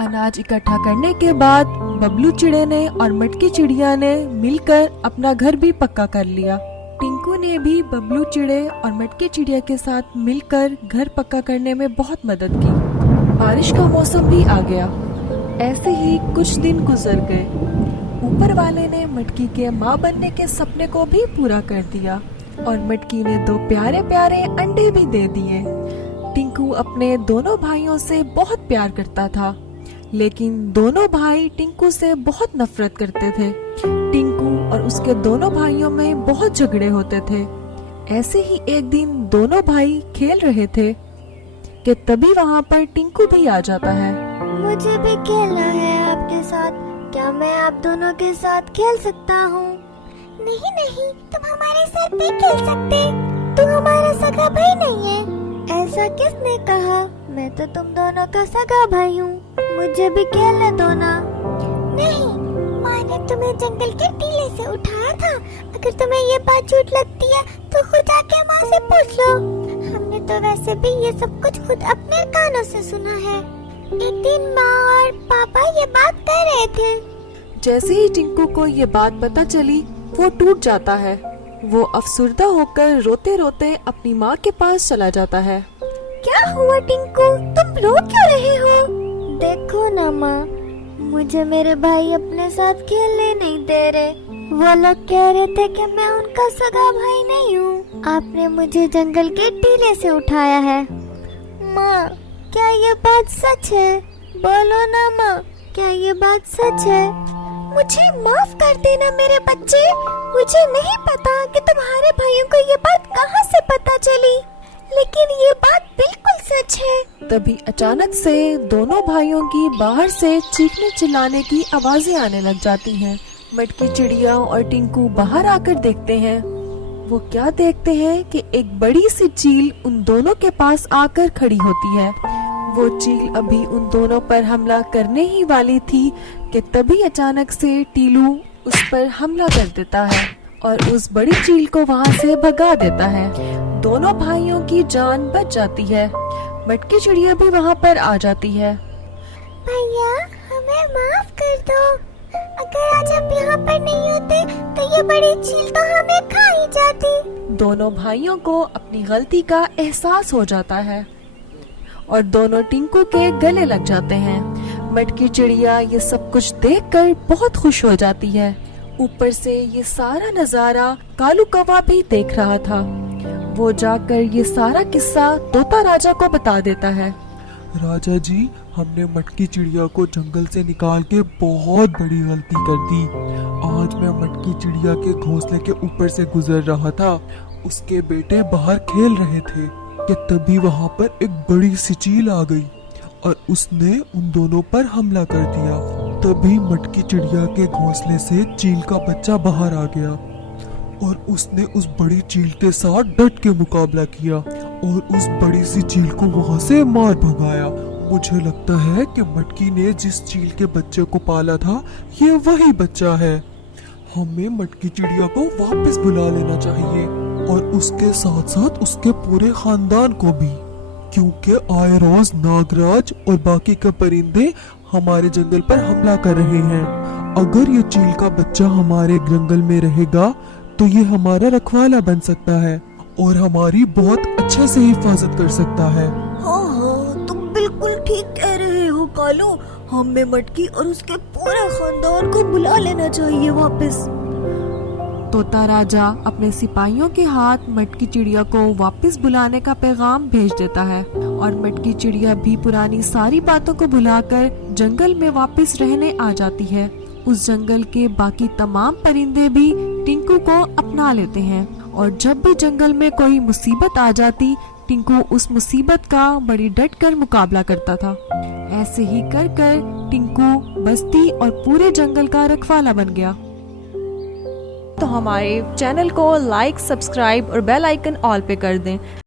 अनाज इकट्ठा करने के बाद बबलू चिड़े ने और मटकी चिड़िया ने मिलकर अपना घर भी पक्का कर लिया। टिंकू ने भी बबलू चिड़े और मटकी चिड़िया के साथ मिलकर घर पक्का करने में बहुत मदद की। बारिश का मौसम भी आ गया। ऐसे ही कुछ दिन गुजर गए। ऊपर वाले ने मटकी के माँ बनने के सपने को भी पूरा कर दिया और मटकी ने 2 प्यारे प्यारे अंडे भी दे दिए। टिंकू अपने दोनों भाइयों से बहुत प्यार करता था, लेकिन दोनों भाई टिंकू से बहुत नफरत करते थे। टिंकू और उसके दोनों भाइयों में बहुत झगड़े होते थे। ऐसे ही एक दिन दोनों भाई खेल रहे थे कि तभी वहाँ पर टिंकू भी आ जाता है। मुझे भी खेलना है आपके साथ। क्या मैं आप दोनों के साथ खेल सकता हूँ? नहीं नहीं, तुम हमारे साथ नहीं खेल सकते। तुम हमारा सगा भाई नहीं है। ऐसा किसने कहा? मैं तो तुम दोनों का सगा भाई हूँ। मुझे भी खेलने दो ना। नहीं, माँ ने तुम्हें जंगल के टीले से उठाया था। अगर तुम्हें ये बात झूठ लगती है तो खुद जाके माँ से पूछ लो। हमने तो वैसे भी ये सब कुछ खुद अपने कानों से सुना है। एक दिन माँ और पापा ये बात कर रहे थे। जैसे ही टिंकू को ये बात पता चली, वो टूट जाता है। वो अफसुर्दा होकर रोते रोते अपनी माँ के पास चला जाता है। क्या हुआ टिंकू, तुम रो क्यों रहे हो? देखो ना माँ, मुझे मेरे भाई अपने साथ खेलने नहीं दे रहे। वो लोग कह रहे थे कि मैं उनका सगा भाई नहीं हूँ। आपने मुझे जंगल के टीले से उठाया है। माँ, क्या ये बात सच है? बोलो ना माँ, क्या ये बात सच है? मुझे माफ कर देना मेरे बच्चे। मुझे नहीं पता कि तुम्हारे भाइयों को ये बात कहाँ से पता चली, लेकिन ये बात बिल्कुल सच है। तभी अचानक से दोनों भाइयों की बाहर से चीखने चिल्लाने की आवाजें आने लग जाती हैं। मटकी चिड़िया और टिंकू बाहर आकर देखते हैं। वो क्या देखते हैं कि एक बड़ी सी चील उन दोनों के पास आकर खड़ी होती है। वो चील अभी उन दोनों पर हमला करने ही वाली थी कि तभी अचानक से टीलू उस पर हमला कर देता है और उस बड़ी चील को वहाँ से भगा देता है। दोनों भाइयों की जान बच जाती है। मटकी चिड़िया भी वहाँ पर आ जाती है। भैया, हमें माफ कर दो। अगर आज आप यहाँ पर नहीं होते तो ये बड़ी चील तो हमें खा ही जाती। दोनों भाइयों को अपनी गलती का एहसास हो जाता है और दोनों टिंकू के गले लग जाते हैं। मटकी चिड़िया ये सब कुछ देखकर बहुत खुश हो जाती है। ऊपर से ये सारा नजारा कालू कौवा भी देख रहा था। वो जाकर ये सारा किस्सा तोता राजा को बता देता है। राजा जी, हमने मटकी चिड़िया को जंगल से निकाल के बहुत बड़ी गलती कर दी। आज मैं मटकी चिड़िया के घोंसले के ऊपर से गुजर रहा था। उसके बेटे बाहर खेल रहे थे कि तभी वहाँ पर एक बड़ी सी चील आ गई और उसने उन दोनों पर हमला कर दिया। तभी मटकी चिड़िया के घोंसले से चील का बच्चा बाहर आ गया और उसने उस बड़ी चील के साथ डट के मुकाबला किया और उस बड़ी सी चील को वहाँ से मार भगाया। मुझे लगता है कि मटकी ने जिस चील के बच्चे को पाला था, ये वही बच्चा है। हमें मटकी चिड़िया को वापस बुला लेना चाहिए और उसके साथ साथ उसके पूरे खानदान को भी, क्योंकि आए रोज नागराज और बाकी के परिंदे हमारे जंगल पर हमला कर रहे हैं। अगर ये चील का बच्चा हमारे जंगल में रहेगा तो ये हमारा रखवाला बन सकता है और हमारी बहुत अच्छे से हिफाजत कर सकता है। हाँ हाँ, तुम बिल्कुल ठीक कह रहे हो कालू। हमें मटकी और उसके पूरे खानदान को बुला लेना चाहिए वापस। तोता राजा अपने सिपाहियों के हाथ मटकी चिड़िया को वापस बुलाने का पैगाम भेज देता है और मटकी चिड़िया भी पुरानी सारी बातों को भुलाकर जंगल में वापस रहने आ जाती है। उस जंगल के बाकी तमाम परिंदे भी टिंकू को अपना लेते हैं और जब भी जंगल में कोई मुसीबत आ जाती, टिंकू उस मुसीबत का बड़ी डट कर मुकाबला करता था। ऐसे ही कर कर टिंकू बस्ती और पूरे जंगल का रखवाला बन गया। तो हमारे चैनल को लाइक, सब्सक्राइब और बेल आइकन ऑल पे कर दें